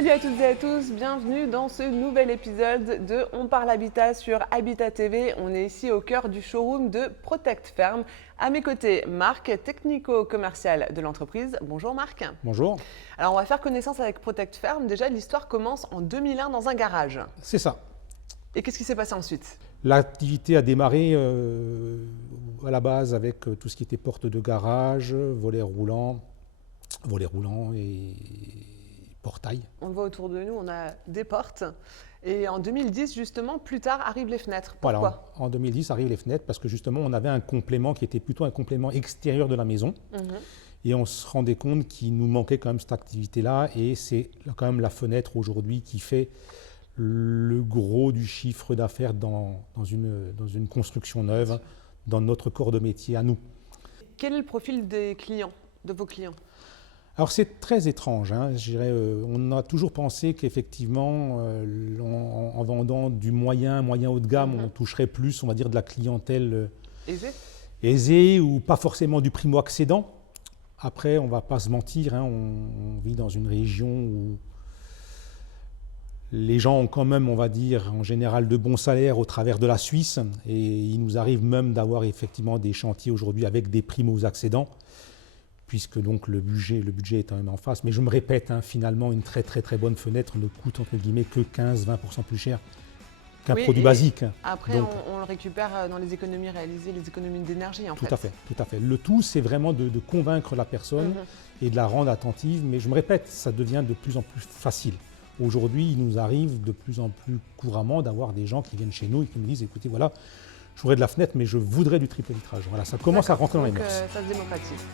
Salut à toutes et à tous, bienvenue dans ce nouvel épisode de On parle habitat sur Habitat TV. On est ici au cœur du showroom de Protect Ferme. À mes côtés, Marc, technico-commercial de l'entreprise. Bonjour Marc. Bonjour. Alors on va faire connaissance avec Protect Ferme. Déjà, l'histoire commence en 2001 dans un garage. C'est ça. Et qu'est-ce qui s'est passé ensuite? L'activité a démarré à la base avec tout ce qui était porte de garage, volets roulants et portail. On le voit autour de nous, on a des portes. Et en 2010, justement, plus tard, arrivent les fenêtres. Pourquoi? Voilà, en 2010 arrivent les fenêtres parce que justement on avait un complément qui était plutôt un complément extérieur de la maison. Et on se rendait compte qu'il nous manquait quand même cette activité-là. Et c'est quand même la fenêtre aujourd'hui qui fait le gros du chiffre d'affaires dans une construction neuve, dans notre corps de métier à nous. Quel est le profil des clients, de vos clients? Alors c'est très étrange, hein, je dirais, on a toujours pensé qu'effectivement en vendant du moyen haut de gamme, on toucherait plus, on va dire, de la clientèle aisée ou pas forcément du primo-accédant. Après, on ne va pas se mentir, hein, on vit dans une région où les gens ont quand même, on va dire, en général de bons salaires au travers de la Suisse, et il nous arrive même d'avoir effectivement des chantiers aujourd'hui avec des primo-accédants, puisque donc le budget est quand même en face. Mais je me répète, hein, finalement, une très bonne fenêtre ne coûte entre guillemets que 15-20% plus cher qu'un produit basique. Après, donc, on le récupère dans les économies réalisées, les économies d'énergie en fait. Tout à fait. Le tout, c'est vraiment de convaincre la personne et de la rendre attentive. Mais je me répète, ça devient de plus en plus facile. Aujourd'hui, il nous arrive de plus en plus couramment d'avoir des gens qui viennent chez nous et qui nous disent, écoutez, voilà, je voudrais de la fenêtre, mais je voudrais du triple vitrage. Voilà, ça commence à rentrer dans les mœurs. Ça se démocratise.